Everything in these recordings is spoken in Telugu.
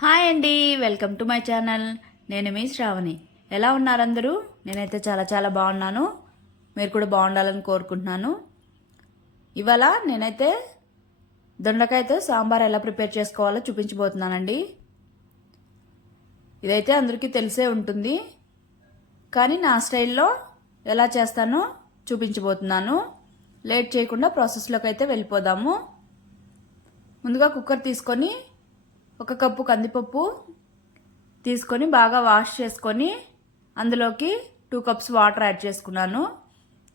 హాయ్ అండి వెల్కమ్ టు మై ఛానల్. నేను మీ శ్రావణి. ఎలా ఉన్నారు అందరూ నేనైతే చాలా చాలా బాగున్నాను. మీరు కూడా బాగుండాలని కోరుకుంటున్నాను. ఇవాళ నేనైతే దొండకాయతో సాంబార్ ఎలా ప్రిపేర్ చేసుకోవాలో చూపించబోతున్నానండి. ఇదైతే అందరికీ తెలిసే ఉంటుంది. కానీ నా స్టైల్లో ఎలా చేస్తానో చూపించబోతున్నాను. లేట్ చేయకుండా ప్రాసెస్లోకి అయితే వెళ్ళిపోదాము. ముందుగా కుక్కర్ తీసుకొని ఒక కప్పు కందిపప్పు తీసుకొని బాగా వాష్ చేసుకొని అందులోకి టూ కప్స్ వాటర్ యాడ్ చేసుకున్నాను.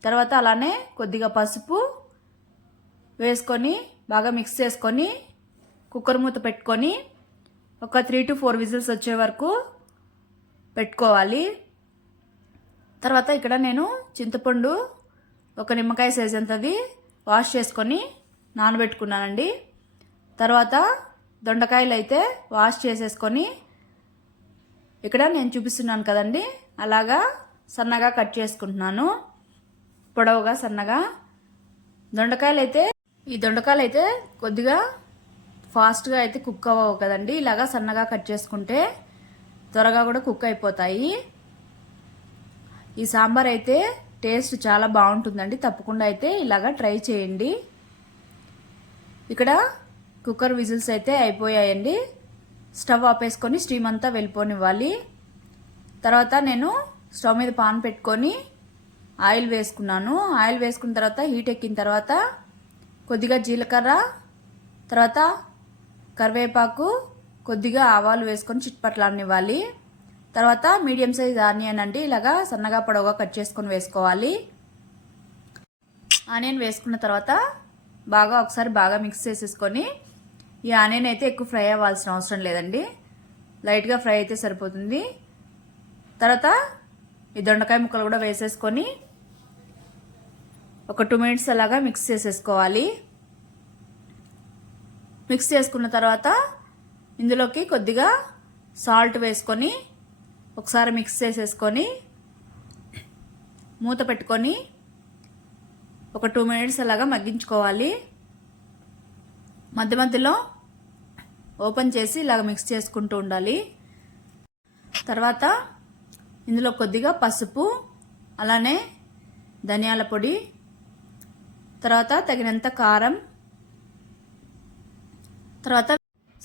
తర్వాత అలానే కొద్దిగా పసుపు వేసుకొని బాగా మిక్స్ చేసుకొని కుక్కర్ మూత పెట్టుకొని ఒక త్రీ టు ఫోర్ విజిల్స్ వచ్చే వరకు పెట్టుకోవాలి. తర్వాత ఇక్కడ నేను చింతపండు ఒక నిమ్మకాయ సైజ్ అంతది వాష్ చేసుకొని నానబెట్టుకున్నానండి. తర్వాత దొండకాయలు అయితే వాష్ చేసేసుకొని ఇక్కడ నేను చూపిస్తున్నాను కదండి. అలాగా సన్నగా కట్ చేసుకుంటున్నాను. పొడవుగా సన్నగా. దొండకాయలు అయితే ఈ దొండకాయలు అయితే కొద్దిగా ఫాస్ట్గా అయితే కుక్ అవ్వవు కదండి. ఇలాగా సన్నగా కట్ చేసుకుంటే త్వరగా కూడా కుక్ అయిపోతాయి. ఈ సాంబార్ అయితే టేస్ట్ చాలా బాగుంటుందండి. తప్పకుండా అయితే ఇలాగా ట్రై చేయండి. ఇక్కడ కుక్కర్ విజిల్స్ అయితే అయిపోయాయండి. స్టవ్ ఆపేసుకొని స్టీమ్ అంతా వెళ్ళిపోనివ్వాలి. తర్వాత నేను స్టవ్ మీద పాన్ పెట్టుకొని ఆయిల్ వేసుకున్నాను. ఆయిల్ వేసుకున్న తర్వాత హీట్ ఎక్కిన తర్వాత కొద్దిగా జీలకర్ర తర్వాత కరివేపాకు కొద్దిగా ఆవాలు వేసుకొని చిట్పట్లాడనివ్వాలి. తర్వాత మీడియం సైజ్ ఆనియన్ అండి ఇలాగా సన్నగా పొడవుగా కట్ చేసుకొని వేసుకోవాలి. ఆనియన్ వేసుకున్న తర్వాత బాగా ఒకసారి బాగా మిక్స్ చేసేసుకొని ఈ ఆనియన్ అయితే ఎక్కువ ఫ్రై అవ్వాల్సిన అవసరం లేదండి. లైట్గా ఫ్రై అయితే సరిపోతుంది. తర్వాత ఈ దొండకాయ ముక్కలు కూడా వేసేసుకొని ఒక టూ మినిట్స్ అలాగా మిక్స్ చేసేసుకోవాలి. మిక్స్ చేసుకున్న తర్వాత ఇందులోకి కొద్దిగా సాల్ట్ వేసుకొని ఒకసారి మిక్స్ చేసేసుకొని మూత పెట్టుకొని ఒక టూ మినిట్స్ అలాగా మగ్గించుకోవాలి. మధ్య మధ్యలో ఓపెన్ చేసి ఇలాగ మిక్స్ చేసుకుంటూ ఉండాలి. తర్వాత ఇందులో కొద్దిగా పసుపు అలానే ధనియాల పొడి తర్వాత తగినంత కారం తర్వాత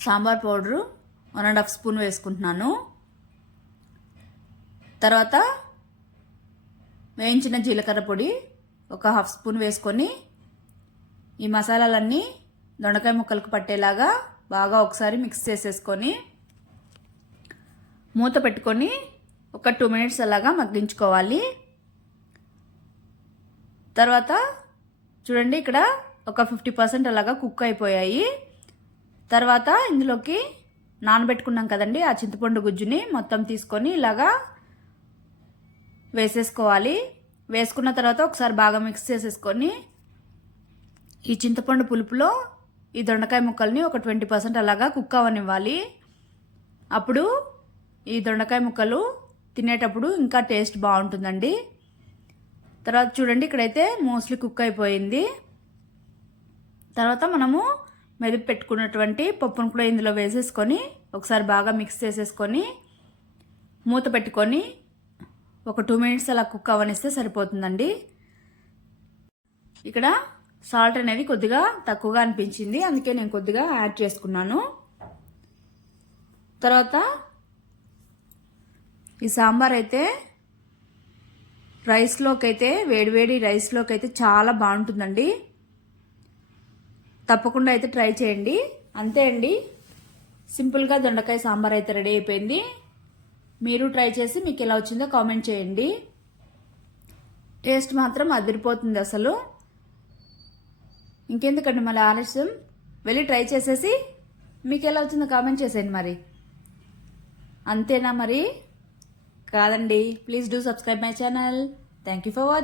sambar powder one and half spoon వేసుకుంటున్నాను. తర్వాత వేయించిన జీలకర్ర పొడి ఒక హాఫ్ స్పూన్ వేసుకొని ఈ మసాలాలన్నీ దొండకాయ ముక్కలకు పట్టేలాగా బాగా ఒకసారి మిక్స్ చేసేసుకొని మూత పెట్టుకొని ఒక టూ మినిట్స్ అలాగా మగ్గించుకోవాలి. తర్వాత చూడండి ఇక్కడ ఒక ఫిఫ్టీ పర్సెంట్ అలాగా కుక్ అయిపోయాయి. తర్వాత ఇందులోకి నానబెట్టుకున్నాం కదండి ఆ చింతపండు గుజ్జుని మొత్తం తీసుకొని ఇలాగా వేసేసుకోవాలి. వేసుకున్న తర్వాత ఒకసారి బాగా మిక్స్ చేసేసుకొని ఈ చింతపండు పులుపులో ఈ దొండకాయ ముక్కల్ని ఒక ట్వంటీ పర్సెంట్ అలాగా కుక్ అవ్వనివ్వాలి అప్పుడు ఈ దొండకాయ ముక్కలు తినేటప్పుడు ఇంకా టేస్ట్ బాగుంటుందండి. తర్వాత చూడండి ఇక్కడైతే మోస్ట్లీ కుక్ అయిపోయింది. తర్వాత మనము మెదిపి పెట్టుకున్నటువంటి పప్పును కూడా ఇందులో వేసేసుకొని ఒకసారి బాగా మిక్స్ చేసేసుకొని మూత పెట్టుకొని ఒక టూ మినిట్స్ అలా కుక్ అవనిస్తే సరిపోతుందండి. ఇక్కడ సాల్ట్ అనేది కొద్దిగా తక్కువగా అనిపించింది. అందుకే నేను కొద్దిగా యాడ్ చేసుకున్నాను. తర్వాత ఈ సాంబార్ అయితే రైస్లోకి అయితే వేడివేడి రైస్లోకి అయితే చాలా బాగుంటుందండి. తప్పకుండా అయితే ట్రై చేయండి. అంతే అండి. సింపుల్గా దొండకాయ సాంబార్ అయితే రెడీ అయిపోయింది. మీరు ట్రై చేసి మీకు ఎలా వచ్చిందో కామెంట్ చేయండి. టేస్ట్ మాత్రం అదిరిపోతుంది అసలు. ఇంకెందుకండి మళ్ళీ ఆలస్యం? వెళ్ళి ట్రై చేసేసి మీకు ఎలా వచ్చిందో కామెంట్ చేసేయండి మరి. అంతేనా మరి? కాదండి. Please do subscribe my channel. Thank you for watching